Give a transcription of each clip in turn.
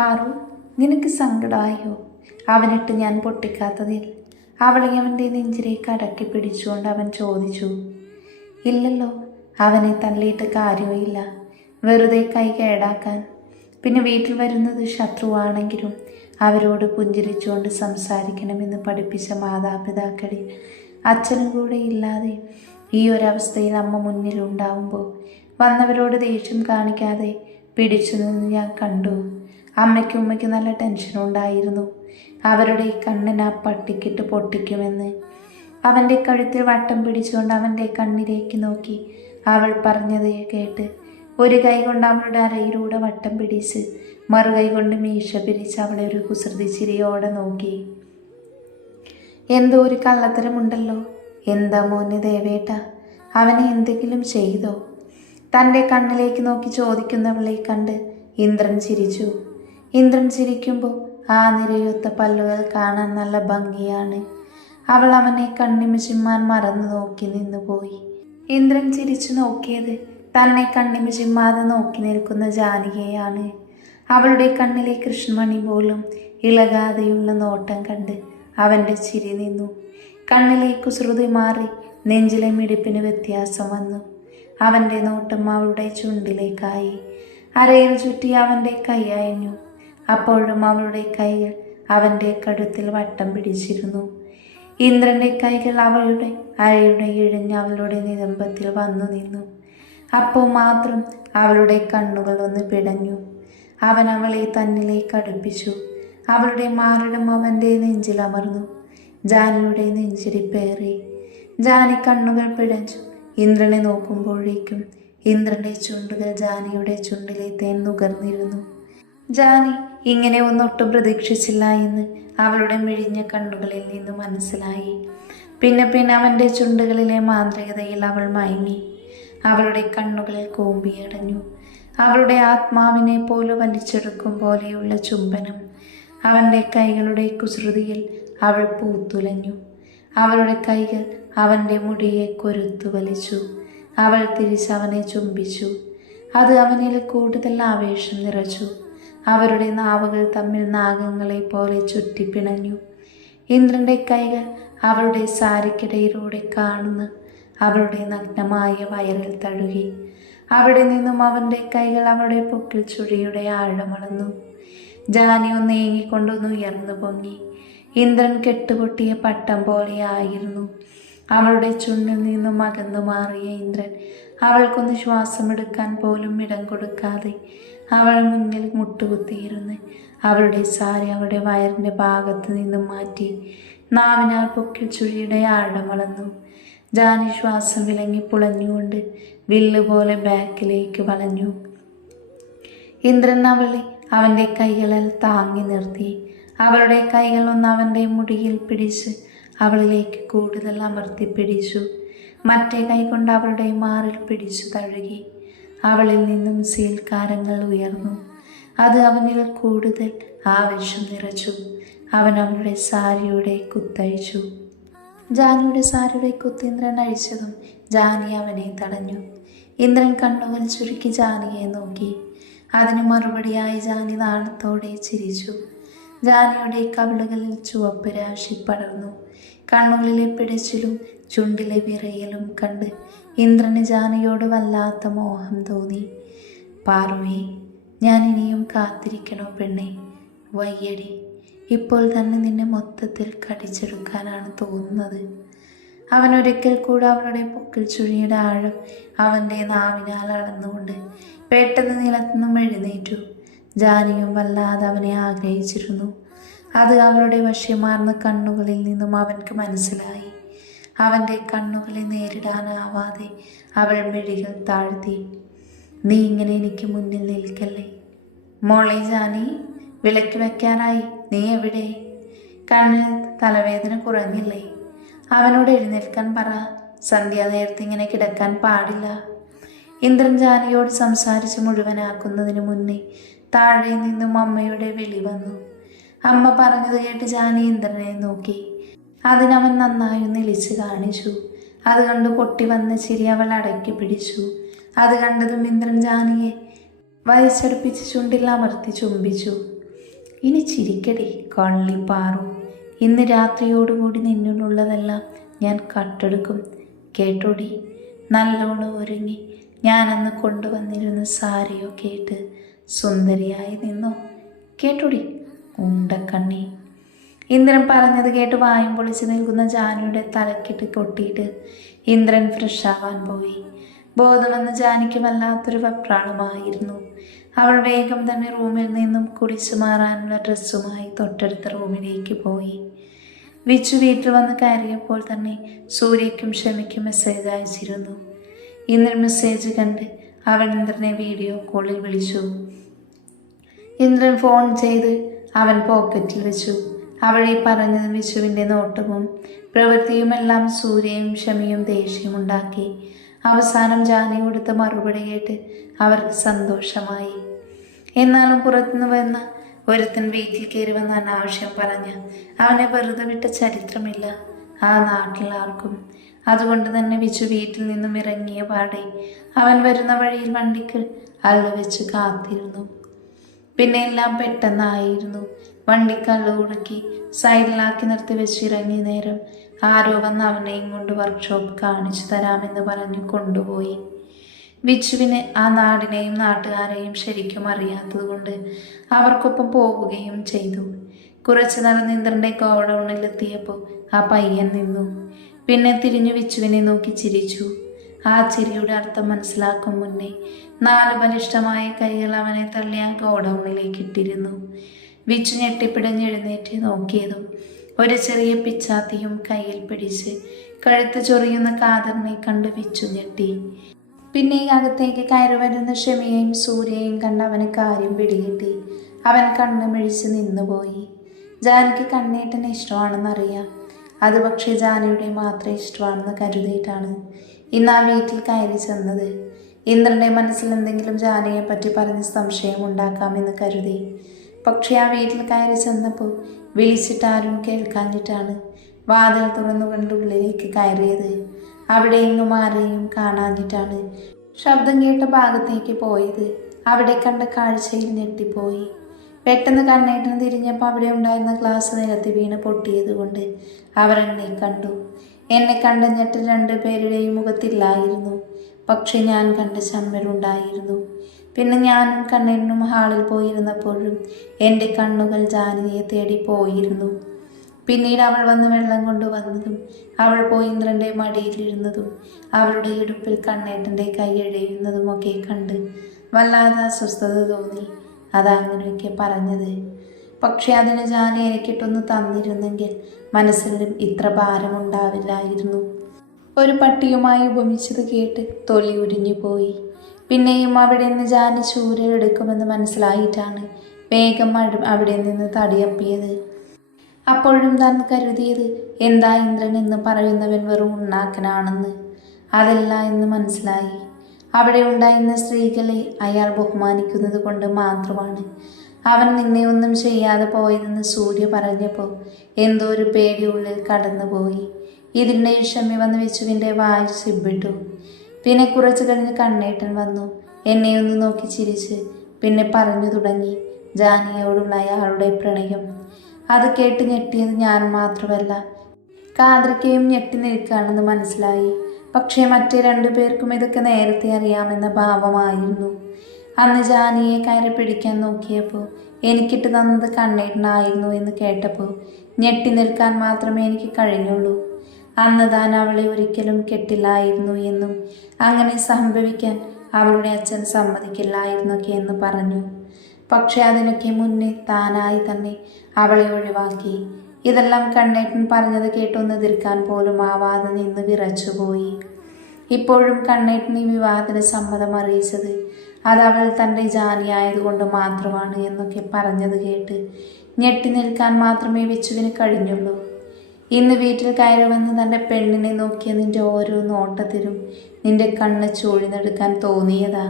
പാറു നിനക്ക് സങ്കടമായോ അവനിട്ട് ഞാൻ പൊട്ടിക്കാത്തതിൽ അവളെ അവന്റെ നെഞ്ചിലേക്ക് അടക്കി പിടിച്ചുകൊണ്ട് അവൻ ചോദിച്ചു ഇല്ലല്ലോ അവനെ തള്ളിയിട്ട് കാര്യമില്ല വെറുതെ കൈ കേടാക്കാൻ. പിന്നെ വീട്ടിൽ വരുന്നത് ശത്രുവാണെങ്കിലും അവരോട് പുഞ്ചിരിച്ചുകൊണ്ട് സംസാരിക്കണമെന്ന് പഠിപ്പിച്ച മാതാപിതാക്കളിൽ അച്ഛനും കൂടെ ഇല്ലാതെ ഈ ഒരവസ്ഥയിൽ അമ്മ മുന്നിലുണ്ടാവുമ്പോൾ വന്നവരോട് ദേഷ്യം കാണിക്കാതെ പിടിച്ചു നിന്ന് ഞാൻ കണ്ടു. അമ്മയ്ക്കും ഉമ്മയ്ക്കും നല്ല ടെൻഷനുണ്ടായിരുന്നു അവരുടെ കണ്ണിന് ആ പട്ടിക്കിട്ട് പൊട്ടിക്കുമെന്ന്. അവന്റെ കഴുത്തിൽ വട്ടം പിടിച്ചുകൊണ്ട് അവന്റെ കണ്ണിലേക്ക് നോക്കി അവൾ പറഞ്ഞത് കേട്ട്. ഒരു കൈ കൊണ്ട് അവളുടെ അരയിലൂടെ വട്ടം പിടിച്ച് മറുകൈ കൊണ്ട് മീശ പിരിച്ച് അവളെ ഒരു കുസൃതി ചിരിയോടെ നോക്കി. എന്തോ ഒരു കള്ളത്തരമുണ്ടല്ലോ. എന്താ മോന് ദേവേട്ട? അവനെ എന്തെങ്കിലും ചെയ്തോ? തന്റെ കണ്ണിലേക്ക് നോക്കി ചോദിക്കുന്നവളെ കണ്ട് ഇന്ദ്രൻ ചിരിച്ചു. ഇന്ദ്രൻ ചിരിക്കുമ്പോൾ ആ നിരയൊത്ത പല്ലുകൾ കാണാൻ നല്ല ഭംഗിയാണ്. അവൾ അവനെ കണ്ണിമിച്ചിമ്മാൻ മറന്നു നോക്കി നിന്നുപോയി. ഇന്ദ്രൻ ചിരിച്ചു നോക്കിയത് തന്നെ കണ്ണിമിച്ചിമ്മാതെ നോക്കി നിൽക്കുന്ന ജാനകിയാണ് അവളുടെ കണ്ണിലെ കൃഷ്ണമണി പോലും ഇളകാതെയുള്ള നോട്ടം കണ്ട് അവന്റെ ചിരി നിന്നു. കണ്ണിലെ കുസൃതി മാറി നെഞ്ചിലെ മിടിപ്പിന് വ്യത്യാസം വന്നു. അവന്റെ നോട്ടം അവളുടെ ചുണ്ടിലേക്കായി. അരയിൽ ചുറ്റി അവന്റെ കൈ അയഞ്ഞു. അപ്പോഴും അവളുടെ കൈകൾ അവന്റെ കഴുത്തിൽ വട്ടം പിടിച്ചിരുന്നു. ഇന്ദ്രന്റെ കൈകൾ അവളുടെ അരയുടെ ഇഴഞ്ഞ് അവളുടെ നിലമ്പത്തിൽ വന്നു നിന്നു. അപ്പോൾ മാത്രം അവളുടെ കണ്ണുകൾ ഒന്ന് പിടഞ്ഞു. അവൻ അവളെ തന്നിലേക്ക് അടുപ്പിച്ചു. അവളുടെ മാറിടം അവന്റെ നെഞ്ചിലമർന്നു ജാനിയുടെ നെഞ്ചിരിപ്പേറി. ജാനി കണ്ണുകൾ പിടഞ്ഞു. ഇന്ദ്രനെ നോക്കുമ്പോഴേക്കും ഇന്ദ്രന്റെ ചുണ്ടുകൾ ജാനിയുടെ ചുണ്ടിലെ തേൻ നുകർന്നിരുന്നു. ജാനി ഇങ്ങനെ ഒന്നൊട്ടും പ്രതീക്ഷിച്ചില്ല എന്ന് അവളുടെ മിഴിഞ്ഞ കണ്ണുകളിൽ നിന്ന് മനസ്സിലായി. പിന്നെ പിന്നെ അവന്റെ ചുണ്ടുകളിലെ മാന്ത്രികതയിൽ അവൾ മയങ്ങി. അവളുടെ കണ്ണുകളിൽ കൂമ്പിയടഞ്ഞു. അവളുടെ ആത്മാവിനെ പോലെ വലിച്ചെടുക്കും പോലെയുള്ള ചുംബനം. അവന്റെ കൈകളുടെ കുസൃതിയിൽ അവൾ പൂത്തുലഞ്ഞു. അവളുടെ കൈകൾ അവന്റെ മുടിയെ കൊരുത്തു വലിച്ചു. അവൾ തിരിച്ചവനെ ചുംബിച്ചു. അത് അവനിൽ കൂടുതൽ ആവേശം നിറച്ചു. അവരുടെ നാവുകൾ തമ്മിൽ നാഗങ്ങളെ പോലെ ചുറ്റിപ്പിണഞ്ഞു ഇന്ദ്രന്റെ കൈകൾ അവളുടെ സാരിക്കിടയിലൂടെ കാണുന്ന. അവളുടെ നഗ്നമായ വയറിൽ തഴുകി. അവിടെ നിന്നും അവന്റെ കൈകൾ അവളുടെ പൊക്കിൽ ചുഴിയുടെ ആഴമളന്നു. ജാനി ഒന്ന് ഏങ്ങിക്കൊണ്ടൊന്ന് ഉയർന്നു പൊങ്ങി. ഇന്ദ്രൻ കെട്ടുപൊട്ടിയ പട്ടം പോലെയായിരുന്നു അവളുടെ ചുണ്ടിൽ നിന്നും അകന്നു മാറിയ ഇന്ദ്രൻ അവൾക്കൊന്ന് ശ്വാസമെടുക്കാൻ പോലും ഇടം കൊടുക്കാതെ അവൾ മുന്നിൽ മുട്ടുകുത്തിയിരുന്ന് അവളുടെ സാരി അവളുടെ വയറിന്റെ ഭാഗത്ത് നിന്നും മാറ്റി നാവിനാൽ പൊക്കിൽ ചുഴിയുടെ ആഴമളന്നു ജാനി ശ്വാസം വിലങ്ങി പുളഞ്ഞുകൊണ്ട് വില്ല് പോലെ ബാക്കിലേക്ക് വളഞ്ഞു. ഇന്ദ്രൻ അവളെ അവന്റെ കൈകളിൽ താങ്ങി നിർത്തി. അവളുടെ കൈകൾ ഒന്ന് അവന്റെ മുടിയിൽ പിടിച്ച് അവളിലേക്ക് കൂടുതൽ അമർത്തി പിടിച്ചു. മറ്റേ കൈ കൊണ്ട് അവളുടെ മാറിൽ പിടിച്ചു തഴുകി. അവളിൽ നിന്നും സീൽക്കാരങ്ങൾ ഉയർന്നു. അത് അവനിൽ കൂടുതൽ ആവേശം നിറച്ചു. അവൻ അവളുടെ സാരിയുടെ കുത്തഴിച്ചു. ജാനിയുടെ സാരിയുടെ കുത്ത് ഇന്ദ്രൻ അഴിച്ചതും ജാനി അവനെ തടഞ്ഞു. ഇന്ദ്രൻ കണ്ണുകൾ ചുരുക്കി ജാനിയെ നോക്കി. അതിന് മറുപടിയായി ജാനി നാണത്തോടെ ചിരിച്ചു. ജാനിയുടെ കവിളുകളിൽ ചുവപ്പ് രാശി പടർന്നു. കണ്ണുകളിലെ പിടച്ചിലും ചുണ്ടിലെ വിറയലും കണ്ട് ഇന്ദ്രന് ജാനയോട് വല്ലാത്ത മോഹം തോന്നി. പാർവേ ഞാൻ ഇനിയും കാത്തിരിക്കണോ പെണ്ണെ? വയ്യടി ഇപ്പോൾ തന്നെ നിന്നെ മൊത്തത്തിൽ കടിച്ചെടുക്കാനാണ് തോന്നുന്നത്. അവൻ ഒരിക്കൽ കൂടെ അവളുടെ പൊക്കിൽ ചുഴിയുടെ ആഴം അവന്റെ നാവിനാൽ അളന്നുകൊണ്ട് പെട്ടെന്ന് നിലത്തുനിന്നും എഴുന്നേറ്റു. ജാനിയും വല്ലാതെ അവനെ ആഗ്രഹിച്ചിരുന്നു. അത് അവളുടെ വശ്യമാർന്ന കണ്ണുകളിൽ നിന്നും അവൻക്ക് മനസ്സിലായി. അവന്റെ കണ്ണുകളെ നേരിടാനാവാതെ അവൾ മിഴികൾ താഴ്ത്തി നീ ഇങ്ങനെ എനിക്ക് മുന്നിൽ നിൽക്കല്ലേ? മോളെ ജാനി വിലക്ക് വെക്കാനായി നീ എവിടെ? കണ്ണിൽ തലവേദന കുറഞ്ഞില്ലേ? അവനോട് എഴുന്നേൽക്കാൻ പറ. സന്ധ്യാനേരത്ത് ഇങ്ങനെ കിടക്കാൻ പാടില്ല ഇന്ദ്രൻ ജാനിയോട് സംസാരിച്ച് മുഴുവനാക്കുന്നതിന് മുന്നേ താഴെ നിന്നും അമ്മയുടെ വിളി വന്നു. അമ്മ പറഞ്ഞത് കേട്ട് ജാനി ഇന്ദ്രനെ നോക്കി. അതിനവൻ നന്നായി ഒന്ന് ഇളിച്ച് കാണിച്ചു. അത് കണ്ട് പൊട്ടി വന്ന ചിരി അവൾ അടക്കി പിടിച്ചു. അത് കണ്ടതും ഇന്ദ്രൻ ജാനിയെ വലിച്ചടുപ്പിച്ച് ചുണ്ടിൽ അമർത്തി ചുംബിച്ചു. ഇനി ചിരിക്കടി കള്ളി പാറു. ഇന്ന് രാത്രിയോടുകൂടി നിന്നിലുള്ളതെല്ലാം ഞാൻ കട്ടെടുക്കും. കേട്ടോടി നല്ലോണം ഒരുങ്ങി ഞാനന്ന് കൊണ്ടുവന്നിരുന്ന സാരിയോ കേട്ട് സുന്ദരിയായി നിന്നോ? കേട്ടോടി ഉണ്ടക്കണ്ണി. ഇന്ദ്രൻ പറഞ്ഞത് കേട്ട് വായും പൊളിച്ച് നിൽക്കുന്ന ജാനിയുടെ തലക്കിട്ട് പൊട്ടിയിട്ട് ഇന്ദ്രൻ ഫ്രഷ് ആവാൻ പോയി. ബോധമെന്ന് ജാനിക്ക് വല്ലാത്തൊരു വെപ്രാളമായിരുന്നു. അവൾ വേഗം തന്നെ റൂമിൽ നിന്നും കുളിച്ചു മാറാനുള്ള ഡ്രസ്സുമായി തൊട്ടടുത്ത റൂമിലേക്ക് പോയി. വിച്ചു വീട്ടിൽ വന്ന് കയറിയപ്പോൾ തന്നെ സൂര്യയ്ക്കും ക്ഷമയ്ക്കും മെസ്സേജ് അയച്ചിരുന്നു. ഇന്ദ്രൻ മെസ്സേജ് കണ്ട് അവൻ ഇന്ദ്രനെ വീഡിയോ കോളിൽ വിളിച്ചു. ഇന്ദ്രൻ ഫോൺ ചെയ്ത് അവൻ പോക്കറ്റിൽ വെച്ചു. അവളെ പറഞ്ഞത് വിഷുവിന്റെ നോട്ടവും പ്രവൃത്തിയുമെല്ലാം സൂര്യയും ക്ഷമയും ദേഷ്യവും ഉണ്ടാക്കി. അവസാനം ജാനി കൊടുത്ത മറുപടി കേട്ട് അവർക്ക് സന്തോഷമായി. എന്നാലും പുറത്തുനിന്ന് വന്ന ഒരുത്തൻ വീട്ടിൽ കയറി വന്ന അനാവശ്യം പറഞ്ഞ് അവനെ വെറുതെ വിട്ട ചരിത്രമില്ല. ആ നാട്ടിൽ ആർക്കും. അതുകൊണ്ട് തന്നെ വിച്ചു വീട്ടിൽ നിന്നും ഇറങ്ങിയ പാടെ അവൻ വരുന്ന വഴിയിൽ വണ്ടിക്ക് അള്ള വെച്ച് കാത്തിരുന്നു. പിന്നെ എല്ലാം പെട്ടെന്നായിരുന്നു. വണ്ടി കള്ളു കുടുക്കി സൈഡിലാക്കി നിർത്തി വെച്ചിറങ്ങി നേരം ആരോ വന്ന് അവനെയും കൊണ്ട് വർക്ക്ഷോപ്പ് കാണിച്ചു തരാമെന്ന് പറഞ്ഞ് കൊണ്ടുപോയി. വിച്ചുവിന് ആ നാടിനെയും നാട്ടുകാരെയും ശരിക്കും അറിയാത്തതുകൊണ്ട് അവർക്കൊപ്പം പോവുകയും ചെയ്തു. കുറച്ച് നടന്ന് ഇന്ദ്രന്റെ ഗോഡൗണിലെത്തിയപ്പോൾ ആ പയ്യൻ നിന്നു. പിന്നെ തിരിഞ്ഞു വിച്ചുവിനെ നോക്കി ചിരിച്ചു. ആ ചിരിയുടെ അർത്ഥം മനസ്സിലാക്കും മുന്നേ നാല് ബലിഷ്ടമായ കൈകൾ അവനെ തള്ളി ആ ഗോഡൗണിലേക്ക് ഇട്ടിരുന്നു. വിച്ചു ഞെട്ടിപ്പിടഞ്ഞ് എഴുന്നേറ്റ് നോക്കിയതും ഒരു ചെറിയ പിച്ചാത്തിയും കയ്യിൽ പിടിച്ച് കഴുത്ത് ചൊറിയുന്ന കാതറിനെ കണ്ട് വിച്ചു ഞെട്ടി. പിന്നെ അകത്തേക്ക് കയറി വരുന്ന ക്ഷമയെയും സൂര്യയും കണ്ട് അവന് കാര്യം പിടികിട്ടി. അവൻ കണ്ണു മിഴിച്ച് നിന്നുപോയി. ജാനിക്ക് കണ്ണേട്ടന് ഇഷ്ടമാണെന്നറിയാം. അത് പക്ഷേ ജാനയുടെ മാത്രം ഇഷ്ടമാണെന്ന് കരുതിയിട്ടാണ് ഇന്ന് ആ വീട്ടിൽ കയറി ചെന്നത്. ഇന്ദ്രന്റെ മനസ്സിൽ എന്തെങ്കിലും ജാനയെ പറ്റി പറഞ്ഞ് സംശയം ഉണ്ടാക്കാമെന്ന് കരുതി. പക്ഷേ ആ വീട്ടിൽ കയറി ചെന്നപ്പോൾ വിളിച്ചിട്ട് ആരും കേൾക്കാഞ്ഞിട്ടാണ് വാതിൽ തുറന്നു തുറന്നുകൊണ്ട് ഉള്ളിലേക്ക് കയറിയത്. അവിടെ എങ്ങും ആരെയും കാണാഞ്ഞിട്ടാണ് ശബ്ദം കേട്ട ഭാഗത്തേക്ക് പോയത്. അവിടെ കണ്ട കാഴ്ചയിൽ ഞെട്ടിപ്പോയി. പെട്ടെന്ന് കണ്ണേട്ടൻ തിരിഞ്ഞപ്പോൾ അവിടെ ഉണ്ടായിരുന്ന ഗ്ലാസ് നിലത്ത് വീണ് പൊട്ടിയതുകൊണ്ട് അവർ എന്നെ കണ്ടു. എന്നെ കണ്ടഞ്ഞിട്ട് രണ്ട് പേരുടെയും മുഖത്തില്ലായിരുന്നു. പക്ഷെ ഞാൻ കണ്ട ചമ്മലുണ്ടായിരുന്നു പിന്നെ ഞാനും കണ്ണനും ഹാളിൽ പോയിരുന്നപ്പോഴും എന്റെ കണ്ണുകൾ ജാനകിയെ തേടി പോയിരുന്നു. പിന്നീട് അവൾ വന്ന് വെള്ളം കൊണ്ടുവന്നതും അവൾ പോയി ഇന്ദ്രന്റെ മടിയിലിരുന്നതും അവളുടെ ഇടുപ്പിൽ കണ്ണേട്ടന്റെ കൈയഴയുന്നതും ഒക്കെ കണ്ട് വല്ലാതെ അസ്വസ്ഥത തോന്നി. അതങ്ങനെയൊക്കെ പറഞ്ഞത്. പക്ഷെ അതിന് ജാനി എനിക്കിട്ടൊന്ന് തന്നിരുന്നെങ്കിൽ മനസ്സിലും ഇത്ര ഭാരമുണ്ടാവില്ലായിരുന്നു. ഒരു പട്ടിയുമായി ഉപമിച്ചത് കേട്ട് തൊലി ഉരിഞ്ഞു പോയി. പിന്നെയും അവിടെ നിന്ന് ജാനി ചൂരലെടുക്കുമെന്ന് മനസ്സിലായിട്ടാണ് വേഗം അവിടെ നിന്ന് തടിയപ്പിയത്. അപ്പോഴും താൻ കരുതിയത് എന്താ ഇന്ദ്രൻ എന്ന് പറയുന്നവൻ വെറും ഉണ്ണാക്കനാണെന്ന്. അതല്ല എന്ന് മനസ്സിലായി. അവിടെ ഉണ്ടായിരുന്ന സ്ത്രീകളെ അയാൾ ബഹുമാനിക്കുന്നത് കൊണ്ട് മാത്രമാണ്. അവൻ നിന്നെ ഒന്നും ചെയ്യാതെ പോയതെന്ന് സൂര്യ പറഞ്ഞപ്പോൾ എന്തോ ഒരു പേടി ഉള്ളിൽ കടന്നുപോയി. ഇതിന്റെ ക്ഷമി വന്ന് വിച്ചുവിന്റെ വായിൽ സിബിട്ടു. പിന്നെ കുറച്ചു കഴിഞ്ഞ് കണ്ണേട്ടൻ വന്നു. എന്നെ ഒന്ന് നോക്കി ചിരിച്ച്. പിന്നെ പറഞ്ഞു തുടങ്ങി. ജാനിയോടുള്ള അയാളുടെ പ്രണയം. അത് കേട്ട് ഞെട്ടിയത് ഞാൻ മാത്രമല്ല. കാതൃക്കയും ഞെട്ടി നിൽക്കുകയാണെന്ന് മനസ്സിലായി. പക്ഷേ മറ്റേ രണ്ടു പേർക്കും ഇതൊക്കെ നേരത്തെ അറിയാമെന്ന ഭാവമായിരുന്നു. അന്ന് ജാനിയെ കയറി പിടിക്കാൻ നോക്കിയപ്പോൾ എനിക്കിട്ട് തന്നത് കണ്ണേട്ടനായിരുന്നു എന്ന് കേട്ടപ്പോൾ ഞെട്ടി നിൽക്കാൻ മാത്രമേ എനിക്ക് കഴിഞ്ഞുള്ളൂ. അന്ന് താൻ അവളെ ഒരിക്കലും കെട്ടില്ലായിരുന്നു എന്നും അങ്ങനെ സംഭവിക്കാൻ അവളുടെ അച്ഛൻ സമ്മതിക്കില്ലായിരുന്നൊക്കെ എന്ന് പറഞ്ഞു. പക്ഷെ അതിനൊക്കെ മുന്നേ താനായി തന്നെ അവളെ ഒഴിവാക്കി. ഇതെല്ലാം കണ്ണേട്ടൻ പറഞ്ഞത് കേട്ടൊന്ന് എതിർക്കാൻ പോലും ആവാതെ നിന്ന് വിറച്ചുപോയി. ഇപ്പോഴും കണ്ണേട്ടൻ ഈ വിവാഹത്തിന് സമ്മതം അറിയിച്ചത് അത് അവൾ തന്റെ ജാനിയായതുകൊണ്ട് മാത്രമാണ് എന്നൊക്കെ പറഞ്ഞത് കേട്ട് ഞെട്ടി നിൽക്കാൻ മാത്രമേ വെച്ചുവിന് കഴിഞ്ഞുള്ളൂ. ഇന്ന് വീട്ടിൽ കയറി വന്ന് തന്റെ പെണ്ണിനെ നോക്കിയ നിന്റെ ഓരോ നോട്ടത്തിലും നിന്റെ കണ്ണ് ചൂഴ്ന്നെടുക്കാൻ തോന്നിയതാ.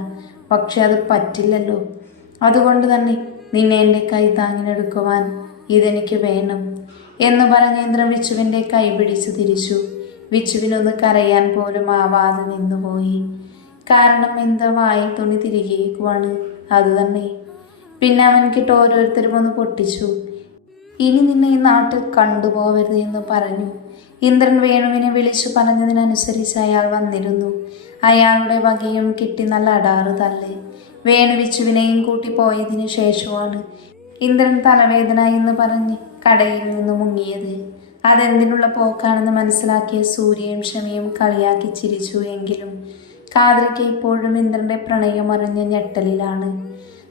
പക്ഷെ അത് പറ്റില്ലല്ലോ. അതുകൊണ്ട് തന്നെ നിന്നെ എന്റെ കൈ താങ്ങിനെടുക്കുവാൻ ഇതെനിക്ക് വേണം എന്ന് പറഞ്ഞേന്ദ്രൻ വിച്ചുവിന്റെ കൈ പിടിച്ച് തിരിച്ചു. വിച്ചുവിനൊന്ന് കരയാൻ പോലും ആവാതെ നിന്നുപോയി. കാരണം എന്താ വായിൽ തുണി തിരികേക്കുവാണ് അതുതന്നെ പിന്നെ അവൻകിട്ട് ഓരോരുത്തരും ഒന്ന് പൊട്ടിച്ചു. ഇനി നിന്നെ ഈ നാട്ടിൽ കണ്ടുപോകരുത് എന്ന് പറഞ്ഞു. ഇന്ദ്രൻ വേണുവിനെ വിളിച്ചു പറഞ്ഞതിനനുസരിച്ച് അയാൾ വന്നിരുന്നു. അയാളുടെ വകയും കിട്ടി നല്ല അടാറ് തള്ളി. വേണുവിച്ചുവിനെയും കൂട്ടി പോയതിനു ശേഷമാണ് ഇന്ദ്രൻ തലവേദന എന്ന് പറഞ്ഞ് കടയിൽ നിന്ന് മുങ്ങിയത്. അതെന്തിനുള്ള പോക്കാണെന്ന് മനസ്സിലാക്കിയ സൂര്യയും ക്ഷമയും കളിയാക്കി ചിരിച്ചു എങ്കിലും കാതൃക്ക് ഇപ്പോഴും ഇന്ദ്രന്റെ പ്രണയം അറിഞ്ഞ ഞെട്ടലിലാണ്.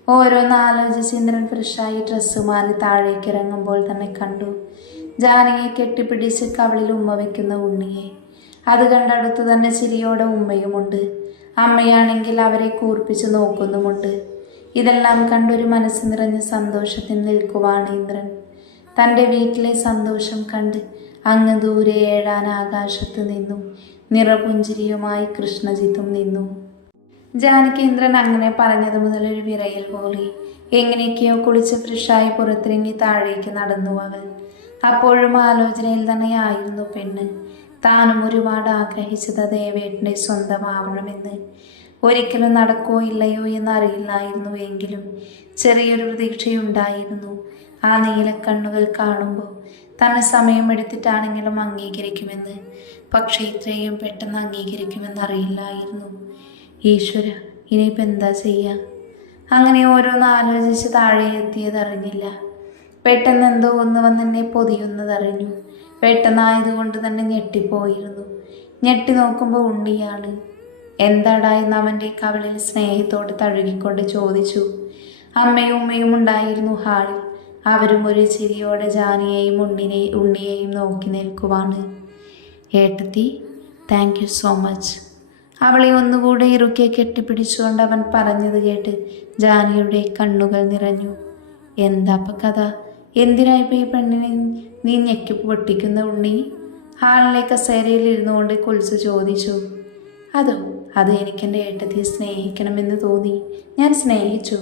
ഓരോന്ന് ആലോചിച്ച് ഇന്ദ്രൻ ഫ്രഷായി ഡ്രസ്സ് മാറി താഴേക്ക് ഇറങ്ങുമ്പോൾ തന്നെ കണ്ടു. ജാനകിയെ കെട്ടിപ്പിടിച്ച് കവളിൽ ഉമ്മ വയ്ക്കുന്ന ഉണ്ണിയെ. അത് കണ്ടടുത്ത് തന്നെ ചിരിയോടെ ഉമ്മയുമുണ്ട്. അമ്മയാണെങ്കിൽ അവരെ കൂർപ്പിച്ച് നോക്കുന്നുമുണ്ട്. ഇതെല്ലാം കണ്ടൊരു മനസ്സ് നിറഞ്ഞ സന്തോഷത്തിൽ നിൽക്കുവാണ് ഇന്ദ്രൻ. തന്റെ വീട്ടിലെ സന്തോഷം കണ്ട് അങ്ങ് ദൂരെ ഏഴാൻ ആകാശത്ത് നിന്നും. നിറപുഞ്ചിരിയുമായി കൃഷ്ണജിത്തും നിന്നു. ജാനകി ഇന്ദ്രൻ അങ്ങനെ പറഞ്ഞത് മുതൽ ഒരു വിറയൽ പോലെ. എങ്ങനെയൊക്കെയോ കുളിച്ച് ഫ്രഷായി പുറത്തിറങ്ങി താഴേക്ക് നടന്നു അവൾ അപ്പോഴും ആലോചനയിൽ തന്നെയായിരുന്നു പെണ്ണ്. താനും ഒരുപാട് ആഗ്രഹിച്ചത് ദേവേട്ടന്റെ സ്വന്തമാവണമെന്ന്. ഒരിക്കലും നടക്കോ ഇല്ലയോ എന്നറിയില്ലായിരുന്നു എങ്കിലും ചെറിയൊരു പ്രതീക്ഷയുണ്ടായിരുന്നു. ആ നീലക്കണ്ണുകൾ കാണുമ്പോൾ തന്നെ സമയമെടുത്തിട്ടാണെങ്കിലും അംഗീകരിക്കുമെന്ന്. പക്ഷേ ഇത്രയും പെട്ടെന്ന് അംഗീകരിക്കുമെന്ന് അറിയില്ലായിരുന്നു ഈശ്വര ഇനിയിപ്പോൾ എന്താ ചെയ്യുക അങ്ങനെ ഓരോന്ന് ആലോചിച്ച് താഴെ എത്തിയതറിഞ്ഞില്ല പെട്ടെന്ന് എന്തോ ഒന്ന് വന്ന് എന്നെ പൊതിയുന്നതറിഞ്ഞു പെട്ടെന്നായതുകൊണ്ട് തന്നെ ഞെട്ടിപ്പോയിരുന്നു. ഞെട്ടി നോക്കുമ്പോൾ ഉണ്ണിയാണ്. എന്താടാ എന്ന് അവന്റെ കവളിൽ സ്നേഹത്തോട് തഴുകിക്കൊണ്ട് ചോദിച്ചു. അമ്മയും ഉമ്മയും ഉണ്ടായിരുന്നു ഹാളിൽ. അവരും ഒരു ചിരിയോടെ ജാനിയെയും ഉണ്ണിനെ ഉണ്ണിയെയും നോക്കി നിൽക്കുവാണ്. ഏട്ടത്തി താങ്ക് യു സോ മച്ച് അവളെ ഒന്നുകൂടെ ഇറുക്കെ കെട്ടിപ്പിടിച്ചുകൊണ്ട് അവൻ പറഞ്ഞത് കേട്ട് ജാനിയുടെ കണ്ണുകൾ നിറഞ്ഞു. എന്താപ്പ കഥ? എന്തിനായി ഈ പെണ്ണിനെ നീ ഞെക്കി പൊട്ടിക്കുന്ന ഉണ്ണി? ഹാളിലെ കസേരയിൽ ഇരുന്നു കൊണ്ട് കുൽസ് ചോദിച്ചു. അതോ അത് എനിക്കെന്റെ ഏട്ടത്തിയെ സ്നേഹിക്കണമെന്ന് തോന്നി. ഞാൻ സ്നേഹിച്ചു.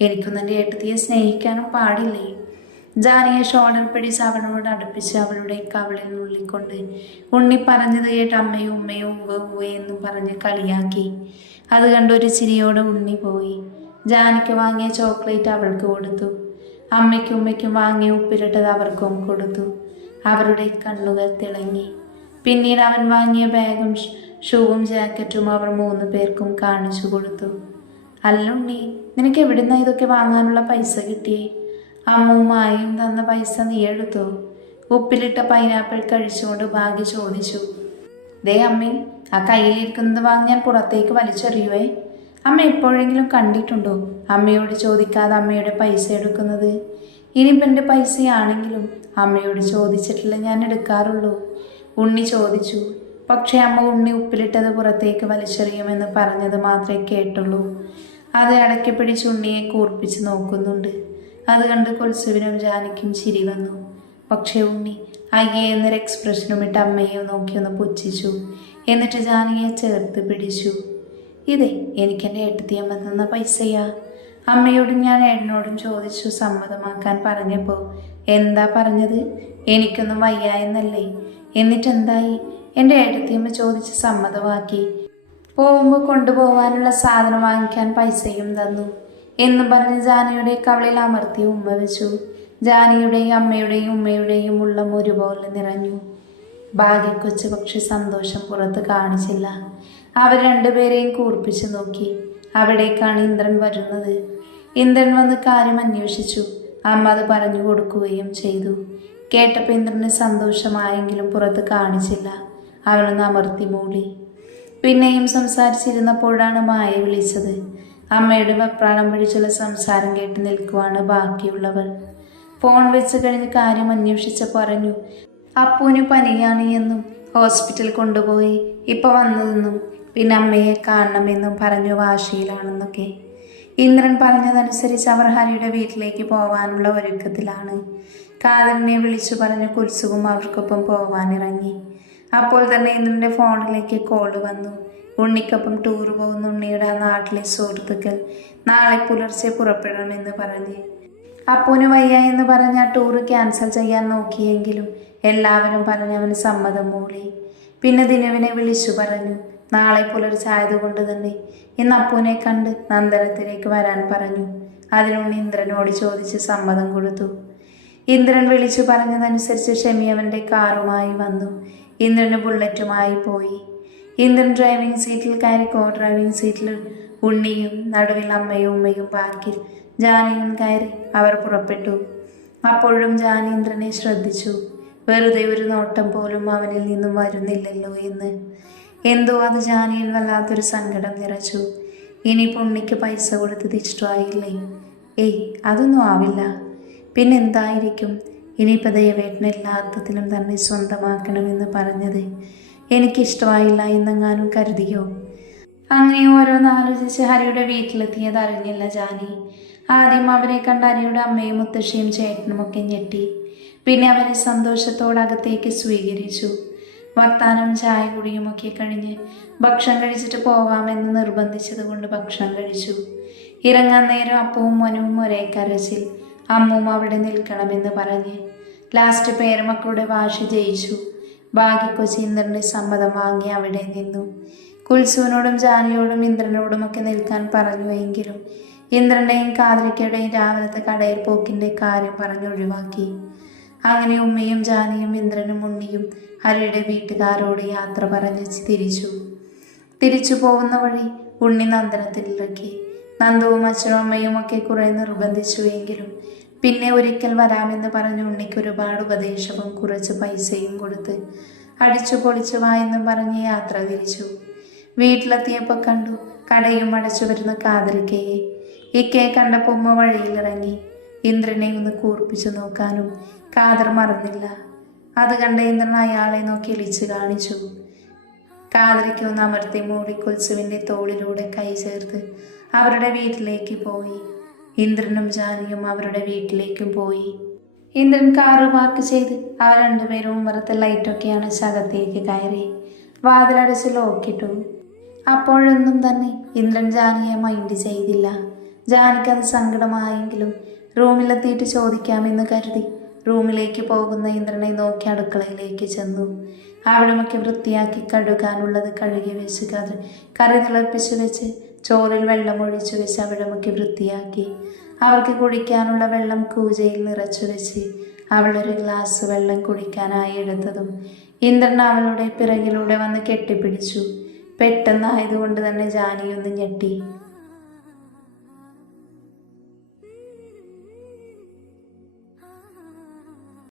എനിക്കൊന്നും എന്റെ ഏട്ടത്തിയെ സ്നേഹിക്കാനും പാടില്ലേ? ജാനിയെ ഷോൾഡർ പിടിച്ച് അവനോട് അടുപ്പിച്ച് അവളുടെ കവളിൽ നുള്ളിക്കൊണ്ട് ഉണ്ണി പറഞ്ഞത് കേട്ട് അമ്മയും ഉമ്മയും ഉവ്വ ഉവ്വ എന്നും പറഞ്ഞ് കളിയാക്കി. അത് കണ്ടൊരു ചിരിയോടെ ഉണ്ണി പോയി. ജാനിക്ക് വാങ്ങിയ ചോക്ലേറ്റ് അവൾക്ക് കൊടുത്തു. അമ്മയ്ക്കും ഉമ്മയ്ക്കും വാങ്ങിയ ഉപ്പിലിട്ടത് അവർക്കും കൊടുത്തു. അവരുടെ കണ്ണുകൾ തിളങ്ങി. പിന്നീട് അവൻ വാങ്ങിയ ബാഗും ഷൂവും ജാക്കറ്റും അവർ മൂന്ന് പേർക്കും കാണിച്ചു കൊടുത്തു. അല്ല ഉണ്ണി നിനക്ക് എവിടുന്നാ ഇതൊക്കെ വാങ്ങാനുള്ള പൈസ കിട്ടിയേ? അമ്മൂമ്മായും തന്ന പൈസ നീ എടുത്തു? ഉപ്പിലിട്ട പൈനാപ്പിൾ കഴിച്ചുകൊണ്ട് ഭാഗ്യ ചോദിച്ചു. ദേ അമ്മേ ആ കയ്യിലിരിക്കുന്നത് വാങ്ങി ഞാൻ പുറത്തേക്ക് വലിച്ചെറിയുവേ. അമ്മ എപ്പോഴെങ്കിലും കണ്ടിട്ടുണ്ടോ അമ്മയോട് ചോദിക്കാതെ അമ്മയുടെ പൈസ എടുക്കുന്നത്? ഇനിയിപ്പം എന്റെ പൈസയാണെങ്കിലും അമ്മയോട് ചോദിച്ചിട്ടില്ല ഞാൻ എടുക്കാറുള്ളൂ. ഉണ്ണി ചോദിച്ചു. പക്ഷേ അമ്മ ഉണ്ണി ഉപ്പിലിട്ടത് പുറത്തേക്ക് വലിച്ചെറിയുമെന്ന് പറഞ്ഞത് മാത്രമേ കേട്ടുള്ളൂ. അത് അടക്കി പിടിച്ച് ഉണ്ണിയെ കൂർപ്പിച്ച് നോക്കുന്നുണ്ട്. അത് കണ്ട് കൊൽസുവിനും ജാനിക്കും ചിരി വന്നു. പക്ഷേ ഉണ്ണി അയ്യേ എന്നൊരു എക്സ്പ്രഷനും ഇട്ട് അമ്മയെ നോക്കിയൊന്ന് പുച്ഛിച്ചു. എന്നിട്ട് ജാനകിയെ ചേർത്ത് പിടിച്ചു. ഇതേ എനിക്കെന്റെ ഏട്ടത്തിയമ്മ തന്ന പൈസയാ? അമ്മയോടും ഞാൻ ഏട്ടനോടും ചോദിച്ചു സമ്മതമാക്കാൻ പറഞ്ഞപ്പോൾ എന്താ പറഞ്ഞത്? എനിക്കൊന്നും വയ്യ എന്നല്ലേ? എന്നിട്ടെന്തായി? എന്റെ ഏട്ടത്തിയമ്മ ചോദിച്ച് സമ്മതമാക്കി. പോകുമ്പോൾ കൊണ്ടുപോകാനുള്ള സാധനം വാങ്ങിക്കാൻ പൈസയും തന്നു. എന്നും പറഞ്ഞ് ജാനയുടെ കവളിൽ അമർത്തി ഉമ്മ വെച്ചു. ജാനിയുടെയും അമ്മയുടെയും ഉമ്മയുടെയും ഉള്ളം ഒരുപോലെ നിറഞ്ഞു. ഭാഗ്യക്കൊച്ച് പക്ഷെ സന്തോഷം പുറത്ത് കാണിച്ചില്ല. അവർ രണ്ടുപേരെയും കൂർപ്പിച്ചു നോക്കി. അവിടേക്കാണ് ഇന്ദ്രൻ വരുന്നത്. ഇന്ദ്രൻ വന്ന് കാര്യം അന്വേഷിച്ചു. അമ്മ അത് പറഞ്ഞു കൊടുക്കുകയും ചെയ്തു. കേട്ടപ്പോൾ ഇന്ദ്രന് സന്തോഷമായെങ്കിലും പുറത്ത് കാണിച്ചില്ല. അവനൊന്ന് അമർത്തി മൂളി പിന്നെയും സംസാരിച്ചിരുന്നപ്പോഴാണ് മായ വിളിച്ചത്. അമ്മയുടെ വെപ്രാളം പിടിച്ചുള്ള സംസാരം കേട്ട് നിൽക്കുവാണ് ബാക്കിയുള്ളവർ ഫോൺ വെച്ച് കഴിഞ്ഞ് കാര്യം അന്വേഷിച്ച് പറഞ്ഞു അപ്പൂന് പനിയാണ് എന്നും ഹോസ്പിറ്റൽ കൊണ്ടുപോയി ഇപ്പോൾ വന്നതെന്നും പിന്നെ അമ്മയെ കാണണമെന്നും പറഞ്ഞു വാശിയിലാണെന്നൊക്കെ. ഇന്ദ്രൻ പറഞ്ഞതനുസരിച്ച് അവർ ഹരിയുടെ വീട്ടിലേക്ക് പോകാനുള്ള ഒരുക്കത്തിലാണ്. കാതലിനെ വിളിച്ചു പറഞ്ഞ് കുൽസുവും അവർക്കൊപ്പം പോവാനിറങ്ങി. അപ്പോൾ തന്നെ ഇന്ദ്രന്റെ ഫോണിലേക്ക് കോൾ വന്നു. ഉണ്ണിക്കൊപ്പം ടൂർ പോകുന്ന ഉണ്ണിയുടെ നാട്ടിലെ സുഹൃത്തുക്കൾ നാളെ പുലർച്ചെ പുറപ്പെടണമെന്ന് പറഞ്ഞ്. അപ്പൂന് വയ്യ എന്ന് പറഞ്ഞ് ആ ടൂർ ക്യാൻസൽ ചെയ്യാൻ നോക്കിയെങ്കിലും എല്ലാവരും പറഞ്ഞ് അവന് സമ്മതം മൂളി. പിന്നെ ദിനുവിനെ വിളിച്ചു പറഞ്ഞു. നാളെ പുലർച്ചെ ആയതുകൊണ്ട് തന്നെ ഇന്ന് അപ്പൂനെ കണ്ട് നന്ദനത്തിലേക്ക് വരാൻ പറഞ്ഞു. അതിനുണ്ണി ഇന്ദ്രനോട് ചോദിച്ച് സമ്മതം കൊടുത്തു. ഇന്ദ്രൻ വിളിച്ചു പറഞ്ഞതനുസരിച്ച് ഷെമി അവന്റെ കാറുമായി വന്നു. ഇന്ദ്രന് ബുള്ളറ്റുമായി പോയി. ഇന്ദ്രൻ ഡ്രൈവിംഗ് സീറ്റിൽ കയറി കോ ഡ്രൈവിംഗ് സീറ്റിൽ ഉണ്ണിയും നടുവിൽ അമ്മയും ഉമ്മയും ബാക്കിൽ ജാനിയും കയറി അവർ പുറപ്പെട്ടു. അപ്പോഴും ജാനീന്ദ്രനെ ശ്രദ്ധിച്ചു. വെറുതെ ഒരു നോട്ടം പോലും അവനിൽ നിന്നും വരുന്നില്ലല്ലോ എന്ന്. എന്തോ അത് ജാനിയിൽ വല്ലാത്തൊരു സങ്കടം നിറച്ചു. ഇനി പുണ്ണിക്ക് പൈസ കൊടുത്ത് തിരിച്ചിട്ടായില്ലേ ഏയ് അതൊന്നും ആവില്ല. പിന്നെന്തായിരിക്കും? ഇനിയിപ്പോൾ ദയവേട്ടന എല്ലാ അർത്ഥത്തിലും തന്നെ സ്വന്തമാക്കണമെന്ന് പറഞ്ഞത് എനിക്കിഷ്ടമായില്ല എന്നെങ്ങാനും കരുതിയോ? അങ്ങനെ ഓരോന്ന് ആലോചിച്ച് ഹരിയുടെ വീട്ടിലെത്തിയത് അറിഞ്ഞില്ല ജാനി. ആദ്യം അവരെ കണ്ട ഹരിയുടെ അമ്മയും മുത്തശ്ശിയും ചേട്ടനും ഒക്കെ ഞെട്ടി. പിന്നെ അവരെ സന്തോഷത്തോടെ അകത്തേക്ക് സ്വീകരിച്ചു. വർത്താനം ചായ കുടിയുമൊക്കെ കഴിഞ്ഞ് ഭക്ഷണം കഴിച്ചിട്ട് പോവാമെന്ന് നിർബന്ധിച്ചതുകൊണ്ട് ഭക്ഷണം കഴിച്ചു. ഇറങ്ങാൻ നേരം അപ്പവും മനുവും ഒരേ കരച്ചിൽ. അമ്മും അവിടെ നിൽക്കണമെന്ന് പറഞ്ഞ്. ലാസ്റ്റ് പേരമക്കളുടെ വാശി ജയിച്ചു. ഭാഗ്യക്കൊച്ചി ഇന്ദ്രന്റെ സമ്മതം വാങ്ങി അവിടെ നിന്നു. കുൽസുവിനോടും ജാനിയോടും ഇന്ദ്രനോടും ഒക്കെ നിൽക്കാൻ പറഞ്ഞു എങ്കിലും ഇന്ദ്രന്റെയും കാതിരിക്കയുടെയും രാവിലത്തെ കടയിൽ പോക്കിന്റെ കാര്യം പറഞ്ഞൊഴിവാക്കി അങ്ങനെ ഉമ്മയും ജാനിയും ഇന്ദ്രനും ഉണ്ണിയും ഹരിയുടെ വീട്ടുകാരോട് യാത്ര പറഞ്ഞ് തിരിച്ചു. തിരിച്ചു പോകുന്ന വഴി ഉണ്ണി നന്ദനത്തിലിറക്കി. നന്ദുവും അച്ഛനും അമ്മയും ഒക്കെ കുറെ നിർബന്ധിച്ചു എങ്കിലും പിന്നെ ഒരിക്കൽ വരാമെന്ന് പറഞ്ഞ് ഉണ്ണിക്ക് ഒരുപാട് ഉപദേശവും കുറച്ച് പൈസയും കൊടുത്ത് അടിച്ചു പൊളിച്ചു വായെന്നും പറഞ്ഞ് യാത്ര തിരിച്ചു. വീട്ടിലെത്തിയപ്പോൾ കണ്ടു കടയും അടച്ചു വരുന്ന കാതൽക്കയെ. ഇക്കയെ കണ്ട ഉമ്മ വഴിയിലിറങ്ങി. ഇന്ദ്രനെ ഒന്ന് കൂർപ്പിച്ചു നോക്കാനും കാതർ മറന്നില്ല. അത് കണ്ട ഇന്ദ്രൻ അയാളെ നോക്കി ഇളിച്ചു കാണിച്ചു. കാതലിക്ക് ഒന്ന് അമർത്തി മൂടി തോളിലൂടെ കൈ ചേർത്ത് അവരുടെ വീട്ടിലേക്ക് പോയി. ഇന്ദ്രനും ജാനിയും അവരുടെ വീട്ടിലേക്കും പോയി. ഇന്ദ്രൻ കാറ് പാർക്ക് ചെയ്ത് അവർ രണ്ടുപേരും ഉമ്മറത്തെ ലൈറ്റൊക്കെയാണ് ശകത്തേക്ക് കയറി വാതിലടച്ച് ലോക്കിട്ടു. അപ്പോഴൊന്നും തന്നെ ഇന്ദ്രൻ ജാനിയെ മൈൻഡ് ചെയ്തില്ല. ജാനിക്ക് അത് സങ്കടമായെങ്കിലും റൂമിലെത്തിയിട്ട് ചോദിക്കാമെന്ന് കരുതി റൂമിലേക്ക് പോകുന്ന ഇന്ദ്രനെ നോക്കി അടുക്കളയിലേക്ക് ചെന്നു. അവിടമൊക്കെ വൃത്തിയാക്കി കഴുകാനുള്ളത് കഴുകി വെച്ച് കറി തിളപ്പിച്ച് വെച്ച് ചോറിൽ വെള്ളം ഒഴിച്ചു വെച്ച് അവിടമൊക്കെ വൃത്തിയാക്കി. അവർക്ക് കുടിക്കാനുള്ള വെള്ളം കൂജയിൽ നിറച്ചു വെച്ച് അവളൊരു ഗ്ലാസ് വെള്ളം കുടിക്കാനായി എടുത്തതും ഇന്ദ്രൻ അവളുടെ പിറകിലൂടെ വന്ന് കെട്ടിപ്പിടിച്ചു. പെട്ടെന്നായതുകൊണ്ട് തന്നെ ജാനിയൊന്ന് ഞെട്ടി.